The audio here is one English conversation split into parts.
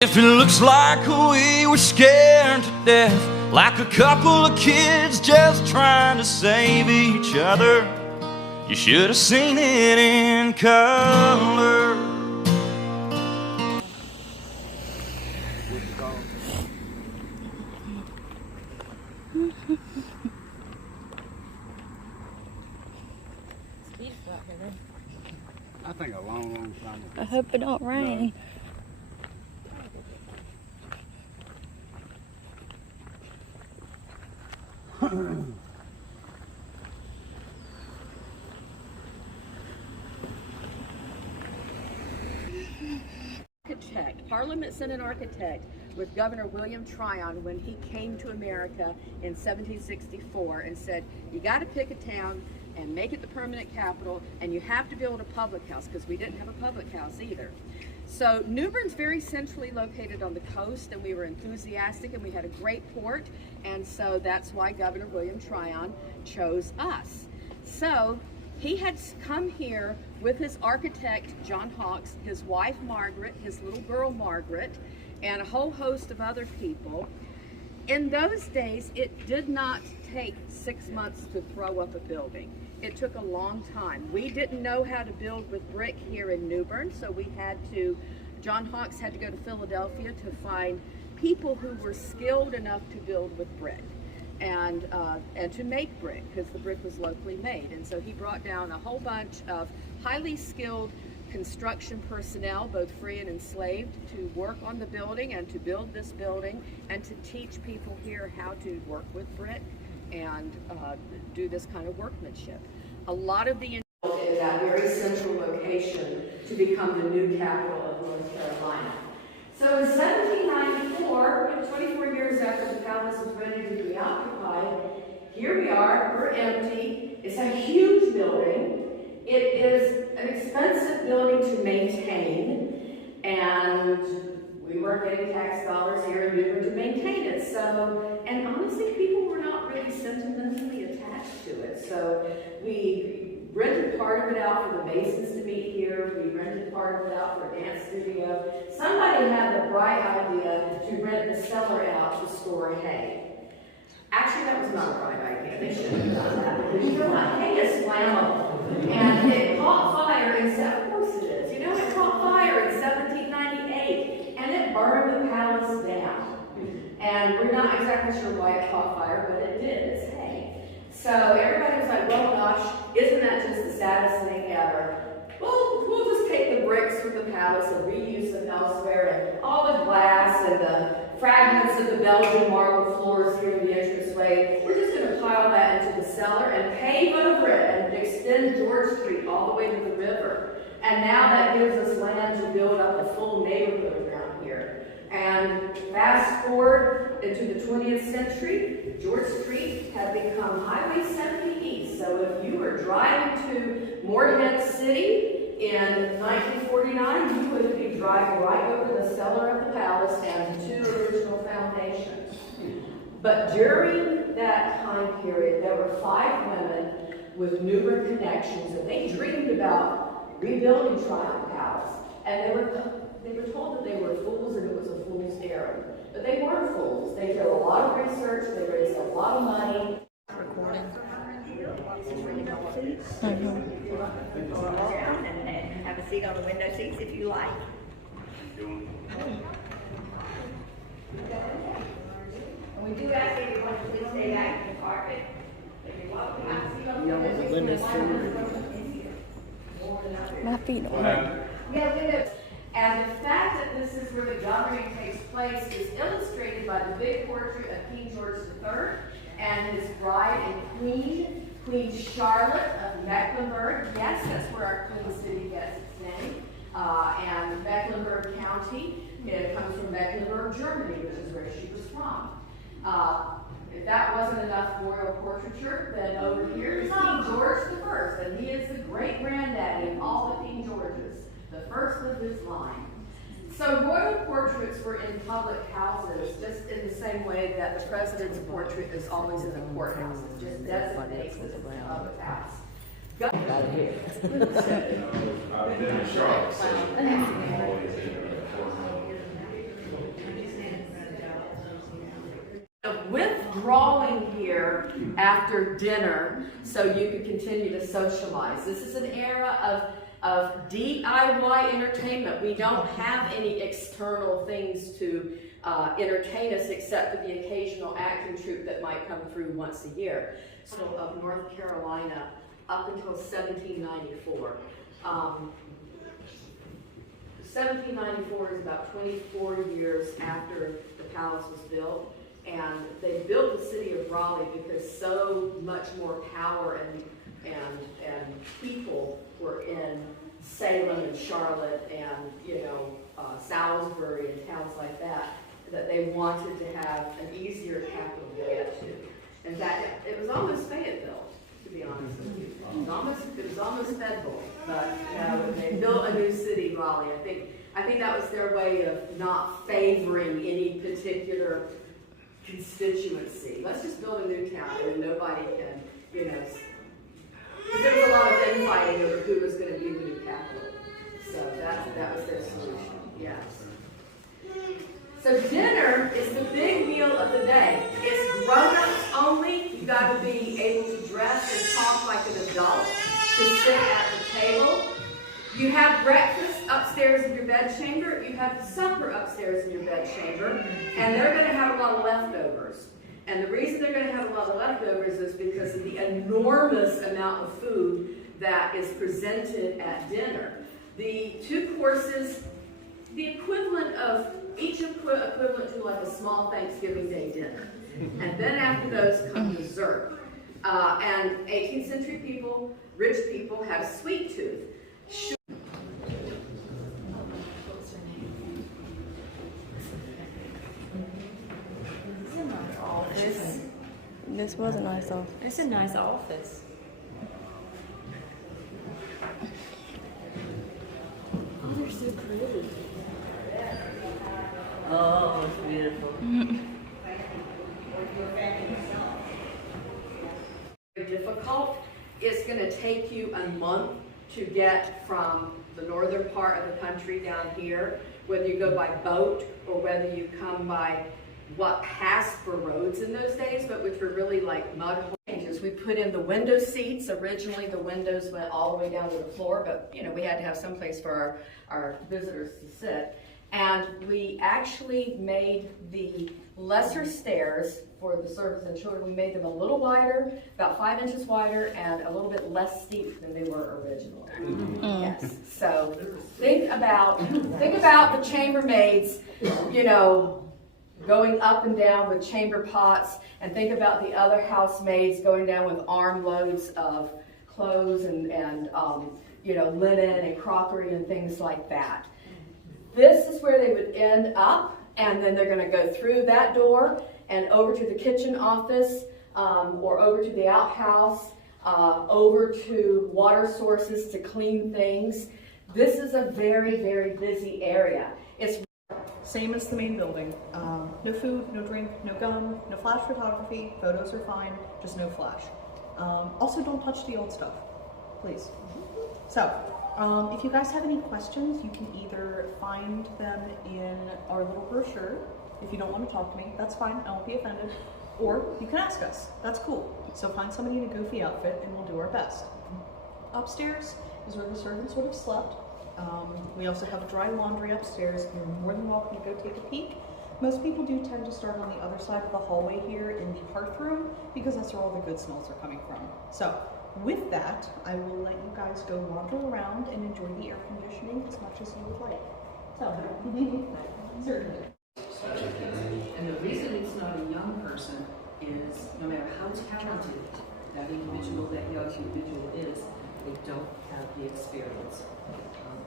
If it looks like we were scared to death, like a couple of kids just trying to save each other, you should have seen it in color. I think a long time ago. I hope it don't rain. Parliament sent an architect with Governor William Tryon when he came to America in 1764 and said, you got to pick a town and make it the permanent capital, and you have to build a public house, because we didn't have a public house either. So New Bern's very centrally located on the coast, and we were enthusiastic, and we had a great port, and so that's why Governor William Tryon chose us. So he had come here with his architect, John Hawks, his wife, Margaret, his little girl, Margaret, and a whole host of other people. In those days, it did not take 6 months to throw up a building. It took a long time. We didn't know how to build with brick here in New Bern, so John Hawks had to go to Philadelphia to find people who were skilled enough to build with brick and to make brick, because the brick was locally made. And so he brought down a whole bunch of highly skilled construction personnel, both free and enslaved, to work on the building and to build this building and to teach people here how to work with brick and do this kind of workmanship. A lot of the in that very central location to become the new capital of North Carolina. So in 1794, 24 years after the palace was ready to be occupied, here we are, we're empty. It's a huge building. It is an expensive building to maintain, and we weren't getting tax dollars here in New Bern to maintain it. So, and honestly, people were not really sentimentally attached to it. So we rented part of it out for the Masons to meet here. We rented part of it out for a dance studio. Somebody had the bright idea to rent the cellar out to store hay. Actually, that was not a right idea. They shouldn't have done that, because you know what? Hay is flammable. And it caught fire of course it is. You know, it caught fire in 1798, and it burned the palace down. And we're not exactly sure why it caught fire, but it did. It's hay. So everybody was like, well, gosh, isn't that just the saddest thing ever? Well, we'll just take the bricks from the palace and reuse them elsewhere, and all the glass and the fragments of the Belgian marble floors here in the entranceway. We're just going to pile that into the cellar and pave over it and extend George Street all the way to the river. And now that gives us land to build up a full neighborhood around here. And fast forward into the 20th century, George Street had become Highway 70 East. So if you were driving to Morehead City in 1949, you would be driving right over the cellar of the palace and the two original foundations. But during that time period, there were 5 women with New Bern connections, and they dreamed about rebuilding Tryon Palace. And they were told that they were fools and it was a fool's errand. But they weren't fools. They did a lot of research, they raised a lot of money. Recording. And have a seat on the window seats if you like. And we do ask everyone to please stay back in the carpet. If you're welcome to have a seat on the window seats. My feet don't work. And the fact that this is where the governing takes place is illustrated by the big portrait of King George III and his bride and queen, Queen Charlotte of Mecklenburg. Yes, that's where our Queen City gets its name. And Mecklenburg County, it comes from Mecklenburg, Germany, which is where she was from. If that wasn't enough royal portraiture, then over here is King George I, and he is the great granddaddy of all the King Georges, the first of his line. So royal portraits were in public houses, just in the same way that the president's portrait is always in a courthouse. It just designates it as a public house. Go out here. I've been in Charlotte. brawling here after dinner so you could continue to socialize. This is an era of DIY entertainment. We don't have any external things to entertain us except for the occasional acting troupe that might come through once a year. So of North Carolina up until 1794. 1794 is about 24 years after the palace was built, and they built the city of Raleigh because so much more power and people were in Salem and Charlotte and Salisbury and towns like that, that they wanted to have an easier capital to get to. In fact, it was almost Fayetteville, to be honest with you. It was almost Fayetteville, but they built a new city, Raleigh. I think that was their way of not favoring any particular constituency. Let's just build a new town and nobody can, there was a lot of infighting over who was going to be the new capital. So that was their solution, yes. So dinner is the big meal of the day. It's grown-ups only. You got to be able to dress and talk like an adult to sit at the table. You have breakfast upstairs in your bedchamber. You have supper upstairs in your bedchamber. And they're going to have a lot of leftovers. And the reason they're going to have a lot of leftovers is because of the enormous amount of food that is presented at dinner. The two courses, the equivalent of each equivalent to like a small Thanksgiving Day dinner. And then after those come dessert. And 18th century people, rich people, have a sweet tooth. This was a nice office. It's a nice office. Oh, they're so pretty. Oh, it's beautiful. Very difficult. It's going to take you a month to get from the northern part of the country down here, whether you go by boat or whether you come by what passed for roads in those days, but which were really like mud holes. We put in the window seats. Originally the windows went all the way down to the floor, but we had to have some place for our visitors to sit. And we actually made the lesser stairs for the servants and children. We made them a little wider, about 5 inches wider, and a little bit less steep than they were originally. Yes. So think about the chambermaids, going up and down with chamber pots, and think about the other housemaids going down with armloads of clothes and linen and crockery and things like that. This is where they would end up, and then they're going to go through that door and over to the kitchen office, or over to the outhouse, over to water sources to clean things. This is a very, very busy area. It's same as the main building. No food, no drink, no gum, no flash photography. Photos are fine, just no flash. Also, don't touch the old stuff, please. So, if you guys have any questions, you can either find them in our little brochure. If you don't want to talk to me, that's fine, I won't be offended. Or you can ask us, that's cool. So find somebody in a goofy outfit and we'll do our best. Upstairs is where the servants would have slept. We also have dry laundry upstairs. You're more than welcome to go take a peek. Most people do tend to start on the other side of the hallway here in the hearth room because that's where all the good smells are coming from. So with that, I will let you guys go wander around and enjoy the air conditioning as much as you would like. So, certainly. And the reason it's not a young person is no matter how talented that young individual is, they don't have the experience.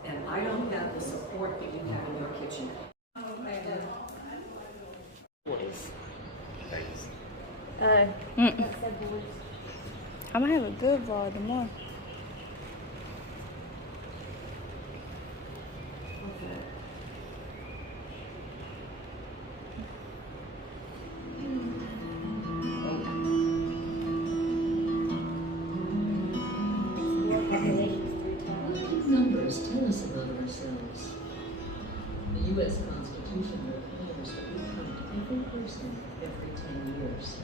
And I don't have the support that you have in your kitchen. I'm gonna have a good vlog tomorrow. Numbers tell us about ourselves. The U.S. Constitution requires that we count every person every 10 years.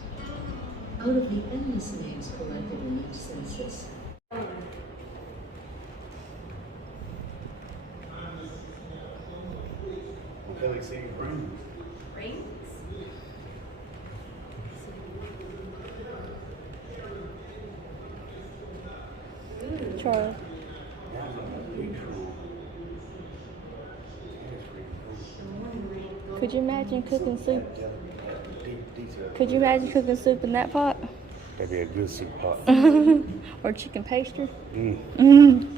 Out of the endless names collected in each census, Kelly City rings. Rings? Charlie. That's like a big room. Could you imagine cooking soup? Deep detail. Could you imagine cooking soup in that pot? That'd be a good soup pot. Or chicken pastry? Mm. Mm.